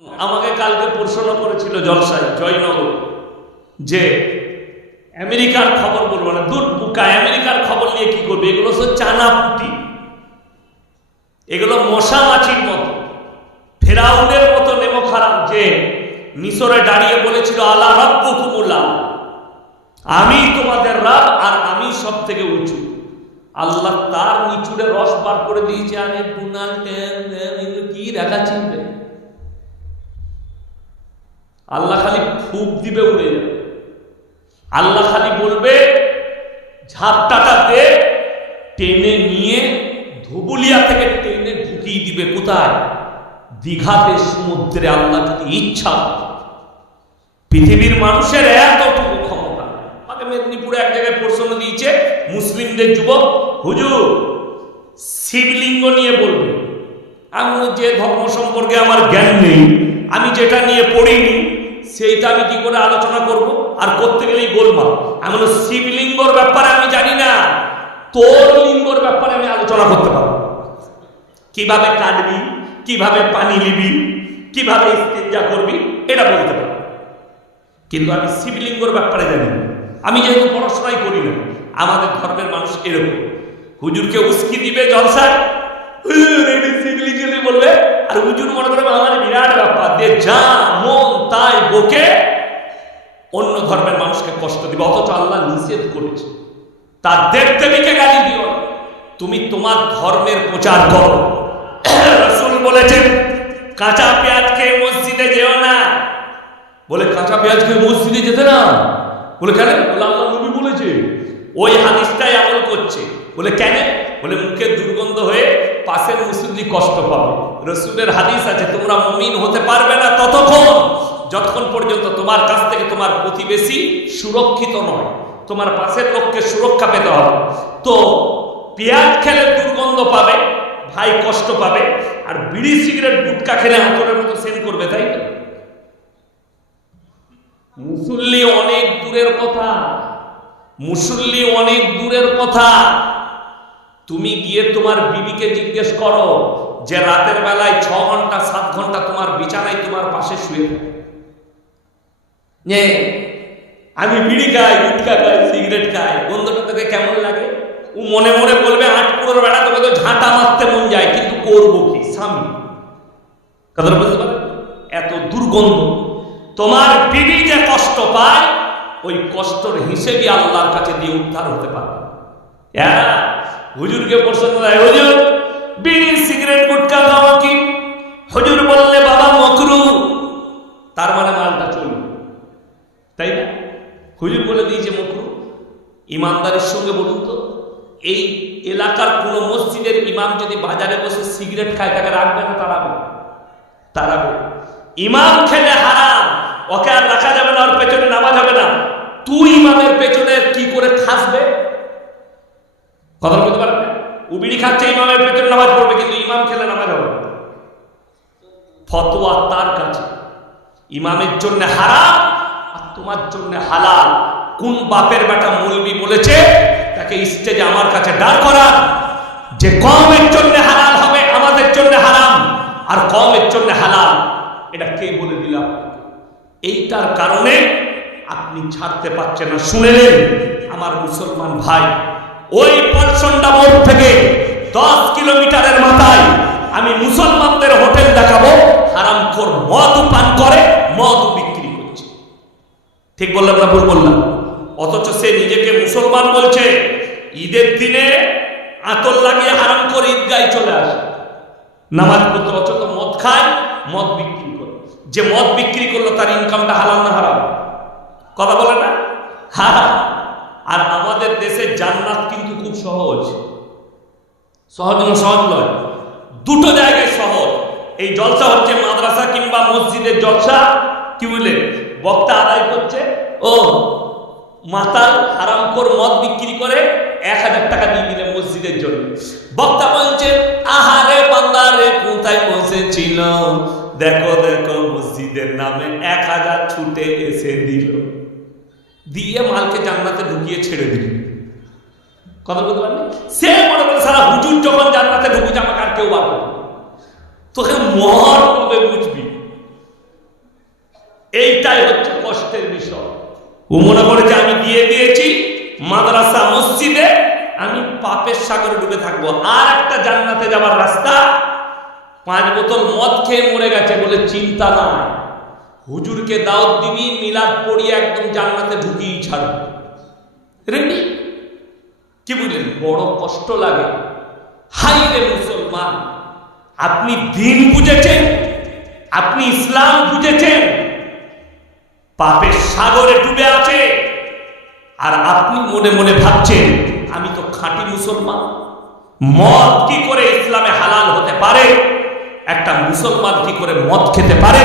আমাকে কালকে প্রশ্ন করেছিল জলসায়, জয়নগর, যে আমেরিকার খবর বলব না দূর বুকা আমেরিকার খবর নিয়ে কি করবে? এগুলো সব চানা পুটি। এগুলো মশা মাছির মতো। ফেরাউনের মতো নেমো খারাপ যে মিশরে দাঁড়িয়ে বলেছিল, আল্লাহ রব্বু কুমুল্লাহ আমি তোমাদের রাব আর আমি সব থেকে উঁচু। আল্লাহ তার নিচুড়ে রস বার করে দিয়েছে, আরে কি দেখাচ্ছি? রে? আল্লাহ খালি ফুক দিবে উড়ে যাবে। আল্লাহ খালি বলবে, ঝাপটাটা দে, টেনে নিয়ে ধুবুলিয়া থেকে টেনে ঢুকিয়ে দিবে কোথায়? দীঘাতে, সমুদ্রে, আল্লাহ যদি ইচ্ছা পৃথিবীর মানুষের এতটুকু ক্ষমতা আমাকে মেদিনীপুরে এক জায়গায় প্রশ্ন দিয়েছে, মুসলিমদের যুবক, হুজুর, শিবলিঙ্গ নিয়ে বলবে, আমি যে ধর্ম সম্পর্কে আমার জ্ঞান নেই, আমি যেটা নিয়ে পড়িনি সেইটা আমি কি করে আলোচনা করব? আর করতে গেলেই আমি বলি, শিবলিঙ্গর ব্যাপারে আমি জানি না। তোর লিঙ্গর ব্যাপারে আমি আলোচনা করতে পারব। কীভাবে কাটবি? কীভাবে পানি নিবি? কীভাবে ইস্তেঞ্জা করবি? এটা বলতে পারব। কিন্তু আমি শিবলিঙ্গর ব্যাপারে জানি। আমি যেহেতু পড়াশোনাই করি না আমাদের ধর্মের মানুষ এরকম। হুজুরকে উস্কি দিবে জলসায়। হুজুর বলবে আর হুজুর মনে করবে আমার বিরাট ব্যাপার। দিয়ে যা। তাই বকে অন্য ধর্মের মানুষকে কষ্ট দিবে, অথচ আল্লাহ নিষেধ করেছে। তার দেব দেবীকে গালি দিও তুমি তোমার ধর্মের প্রচার করো। রসুল বলেছেন, কাঁচা পেঁয়াজ খেয়ে মসজিদে যেও না। বলে, কাঁচা পেঁয়াজ খেয়ে মসজিদে যেতে না? বলে, কেন? বলে, আল্লাহ নবী বলেছে, ওই হাদিসটাই আমল করছে। বলে, কেন? বলে, মুখে দুর্গন্ধ হয়ে পাশের মুসল্লি কষ্ট পাবে। রসুলের হাদিস আছে, তোমরা মমিন হতে পারবে না ততক্ষণ। যতক্ষণ পর্যন্ত তোমার কাছ থেকে তোমার প্রতিবেশী সুরক্ষিত নয়, তোমার পাশের লোককে সুরক্ষা পেতে হবে। তো পেঁয়াজ খেলে দুর্গন্ধ পাবে, ভাই কষ্ট পাবে, আর বিড়ি, সিগারেট, গুটকা খেলে আতরের মতো সেন করবে, তাই মুসল্লি অনেক দূরের কথা, মুসল্লি অনেক দূরের কথা। তুমি গিয়ে তোমার বিবিকে জিজ্ঞেস করো যে রাতের বেলায় ছ ঘণ্টা, সাত ঘণ্টা তোমার বিছানায় তোমার পাশে শুয়ে থাকে। যে, আমি বিড়ি খাই গুটকা খাই, সিগারেট খাই বন্ধুটা তোকে কেমন লাগে? ও মনে মনে বলবে, আট পুরোর বেড়া তোকে তো ঝাঁটা মারতে মন যায়, কিন্তু করব কি? স্বামী। কথাটা বুঝতে পারলে? এত দুর্গন্ধ। তোমার বিবি যে কষ্ট পায়, ওই কষ্টর হিসেবে আল্লাহর কাছে দিয়ে উদ্ধার হতে পারে হুজুরকে প্রশ্ন দেয় হুজুর, বিড়ি, সিগারেট গুটকা খাওয়া কি? হুজুর বললে, বাবা, মকরু। তার মানে মালটা চলবে তাই না হুজুর বলে দিয়েছে মকরু ইমানদারের সঙ্গে বলুন তো, এই এলাকার কোনো মসজিদের ইমাম যদি বাজারে বসে সিগারেট খায়, তাকে রাখবে না তাড়াবে তাড়াবে ইমাম খেলে হারাম, ওকে আর রাখা যাবে না, ওর পেছনে নামাজ হবে না। তুই ইমামের পেছনে কি করে খাসবে? কথা বলতে পারবে? উবিড়ি খাচ্ছে, ইমামের পেছনে নামাজ পড়বে, কিন্তু ইমাম খেলে নামাজ হবে। ফতোয়া তার কাছে। ইমামের জন্য হারাম তোমার জন্য হালাল। কোন বাপের বেটা মৌলবি বলেছে, তাকে স্টেজে আমার কাছে দাঁড় করা। যে কমের জন্য হালাল হবে, আমাদের জন্য হারাম। আর কমের জন্য হালাল, এটা কে বলে দিলাম এইটার কারণে আপনি ছাড়তে পারছেন না। শুনেলেন আমার মুসলমান ভাই, ওই পলসন্ডা মোড় থেকে দশ কিলোমিটারের মাথায় আমি মুসলমানদের হোটেল দেখাবো। হারামখোর মদ পান করে, মদ ঠিক বললাম না ভুল বললাম? অথচ সে নিজেকে মুসলমান বলছে, ঈদের দিনে আতর লাগিয়ে হারাম করে ঈদগায় চলে আসে। নামাজ পড়তে অথচ মদ খায়, মদ বিক্রি করে। যে মদ বিক্রি করল তার ইনকামটা হালাল না হারাম? কথা বলে না? হারাম আর আমাদের দেশে জান্নাত কিন্তু খুব সহজ। সহজ সহজ নয়। দুটো জায়গায় সহজ। এই জলসা হচ্ছে মাদ্রাসা কিংবা মসজিদের জলসা। কি বুঝলে? বক্তা আদায় করছে, ও মাতাল হারামখোর মদ বিক্রি করে এক হাজার টাকা দিয়ে দিলে মসজিদের জন্য। বক্তা বলছে আহারে বান্দারে কোথায় বসেছিল? দেখো দেখো, মসজিদের নামে এক হাজার ছুটে এসে দিল। দিয়ে মালকে জান্নাতে ঢুকিয়ে ছেড়ে দিল। কথা বলতে পারলি? সে মনে করে, সারা হুজুর যখন জান্নাতে ঢুকেছে, আমাকে আর কেউ না। তোকে মহর কবে বুঝবি? এইটাই হচ্ছে কষ্টের বিষয়। ও মনে করে যে আমি দিয়ে দিয়েছি, মাদ্রাসা, মসজিদে আমি পাপের সাগরে ডুবে থাকব। আর একটা জান্নাতে যাবার রাস্তা, পাঁচ বোতল মদ খেয়ে মরে গেছে বলে চিন্তা নাই হুজুরকে দাওয়াত দিবি, মিলাদ পড়িয়ে একদম জান্নাতে ঢুকিয়ে ছাড়বি রেডি? কি বুঝলেন? বড় কষ্ট লাগে। হাই রে মুসলমান, আপনি দিন বুঝেছেন, আপনি ইসলাম বুঝেছেন পাপের সাগরে ডুবে আছে। আর আপনি মনে মনে ভাবছেন, আমি তো খাঁটি মুসলমান। মদ কি করে ইসলামে হালাল হতে পারে? একটা মুসলমান কি করে মদ খেতে পারে?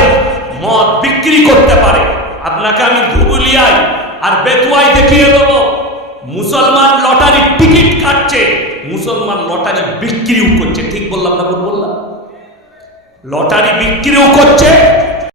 মদ বিক্রি করতে পারে? আপনাকে আমি ধুবুলিয়ায় আর বেতুয়াই দেখিয়ে দেবো। মুসলমান লটারির টিকিট কাটছে, মুসলমান লটারি বিক্রিও করছে। ঠিক বললাম না বললাম? লটারি বিক্রিও করছে